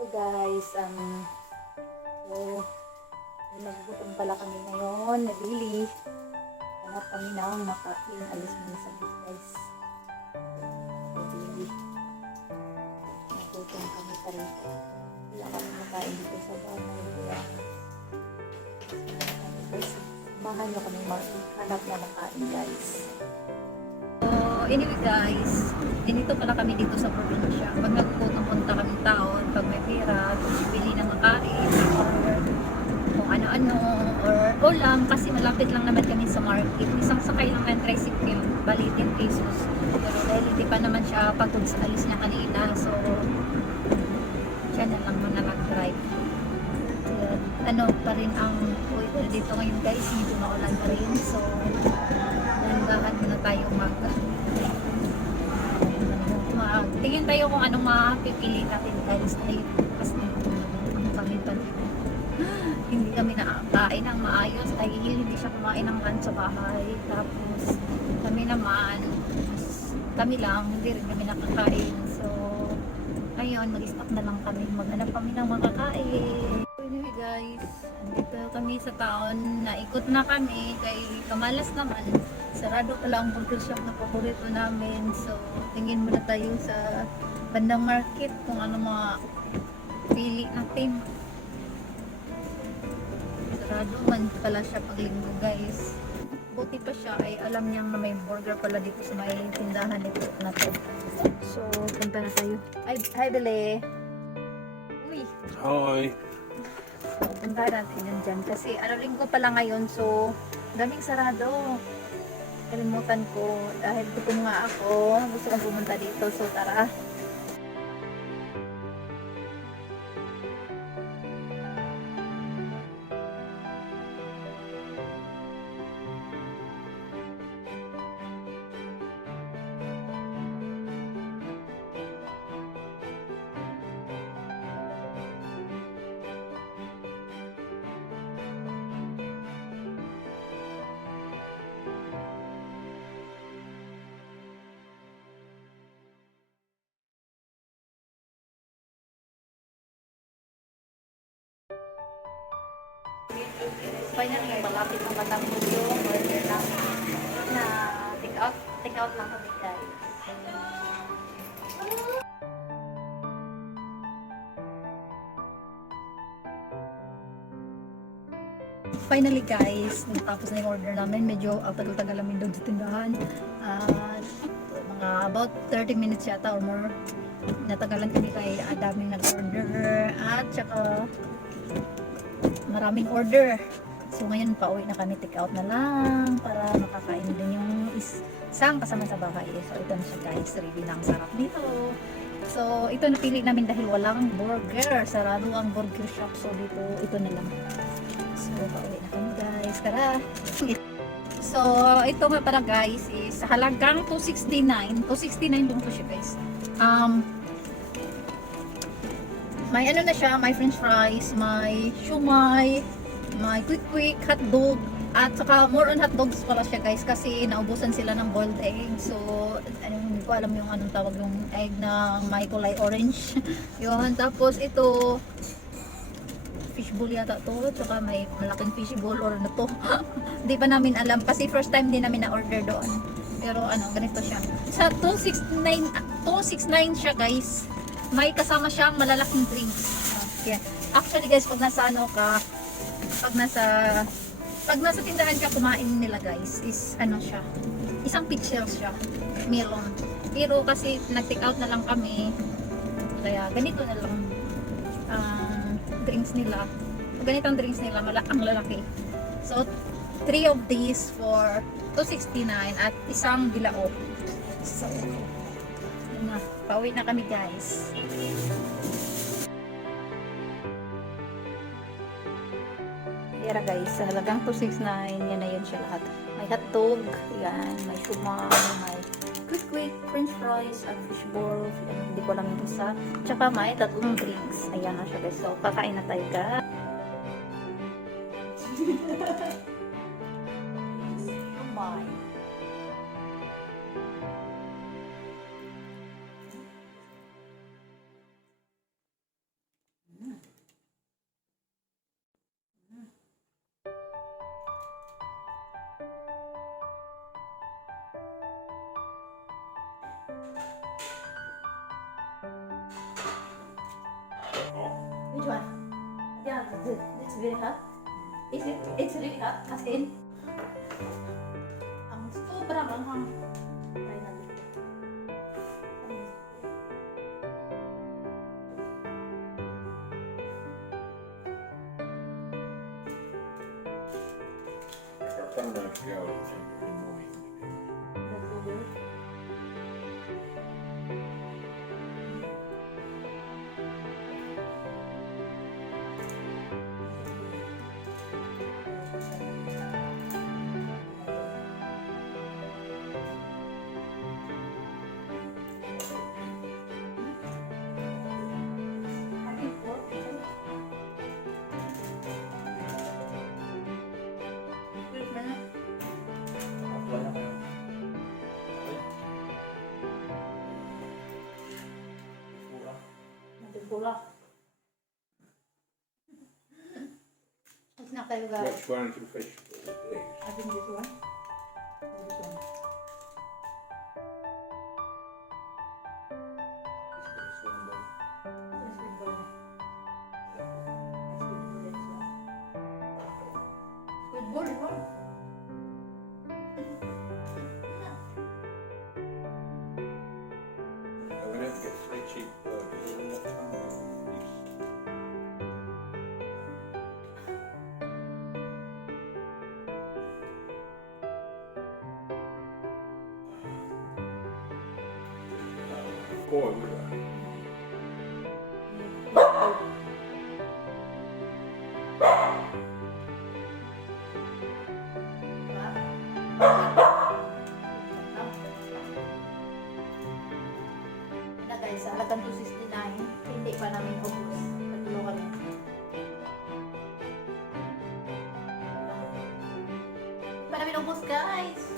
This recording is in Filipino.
Hello guys, so, nagugutom pala kami ngayon, nabili. Hanap kami ng makain, alis mo sa guys. Nabili. Nagugutom kami pa rin. Wala kami makain dito sa bahay. Guys, bahay nyo kami hanap na makain guys. So, anyway guys, ganito pala kami dito sa probinsya. Pag nagpupunta kami taon, pag may pera, bili ng makain, or kung ano-ano, or ulam, kasi malapit lang naman kami sa market. Isang sakay lang ng tricycle, bali 10 pesos. Pero dahil hindi pa naman siya pagod sa alis niya kanina, so siya na lang muna nag-drive. Ano pa rin ang weather dito ngayon guys, medyo maulan pa rin. So, nandahan muna tayo tingin tayo kung anong mapipili natin guys. Kasi kami pa hindi kami nakakain ng maayos dahil hindi siya kumain ng lunch sa bahay. Tapos kami naman, kami lang, hindi rin kami nakakain. So, ayun, mag-stop na lang kami. Maghanap kami ng makakain. Anyway guys, andito kami sa town. Naikot na kami kay kamalas naman. Sarado pala ang burger shop na paborito namin. So, tingin muna tayo sa bandang market kung ano mga pili natin. Sarado man pala siya pag linggo guys. Buti pa siya ay alam niyang na may burger pala dito sa may tindahan nito na to. So, punta na tayo. Hi Bele! Uy! Hi! So, punta natin yan dyan. Kasi ano linggo pala ngayon. So, daming sarado. Kalimutan ko dahil gutom nga ako, gusto kong pumunta dito, so tara. Finally, malapit na matapos yung order namin na take out lang kami guys. Finally guys, natapos na yung order namin. Medyo tagal-tagal namin doon sa tindahan. Mga about 30 minutes yata or more. Natagalan kami kay daming nag-order at saka maraming order. So ngayon pauwi na kami, take out na lang para makakain din yung isang kasama sa bahay. So ito na siya guys, really na ang sarap dito. So ito napili namin dahil walang burger, sarado ang burger shop. So dito, ito na lang. So pauwi na kami guys, tara. So ito nga para guys is halagang 269 lang po siya guys. May ano na siya, may french fries, may shumai, may quick hotdog, at saka more on hotdogs pala siya guys kasi naubusan sila ng boiled egg. So, hindi ko alam yung anong tawag yung egg na may kulay orange. Yun, tapos ito, fishbowl yata to, saka may malaking fishbowl or ano to. Hindi pa namin alam kasi first time din namin na-order doon. Pero ano, ganito siya. Sa 269 siya guys. May kasama siyang malalaking drinks. Yeah. Actually guys, pag nasa ano ka, pag nasa tindahan ka kumain nila guys, is ano siya, isang pitcher siya, melon. Pero kasi nag-take out na lang kami, kaya ganito na lang drinks nila. Ganitong drinks nila, ang lalaki. So, 3 of these for 269 at isang bilao. So, na, pauwi na kami guys. Kaya guys, sa halagang 269, yan na yun siya lahat. May hotdog, yan, may shumai, may quick french fries, at fishball, hindi ko lang yung isa. Tsaka may tatlong drinks. Ayan na siya guys. So, kakain na tayo guys. Shumai. very hot. Is it? It's really hot. As in, ang sobrang anghang. Try natin. Sometimes the other thing annoying. That's over. Pula. It's not very good. Which one's the fish ball, please? I think this one. Or this one. This one, then. Yes, good for me. That's good for this one. Good for this one. I'm gonna have to get 3 cheap burgers and not come out with these. Boy, would I. Na guys, sa halagang 269, hindi pa namin ubos. Tatlo kami. Hindi pa namin ubos guys.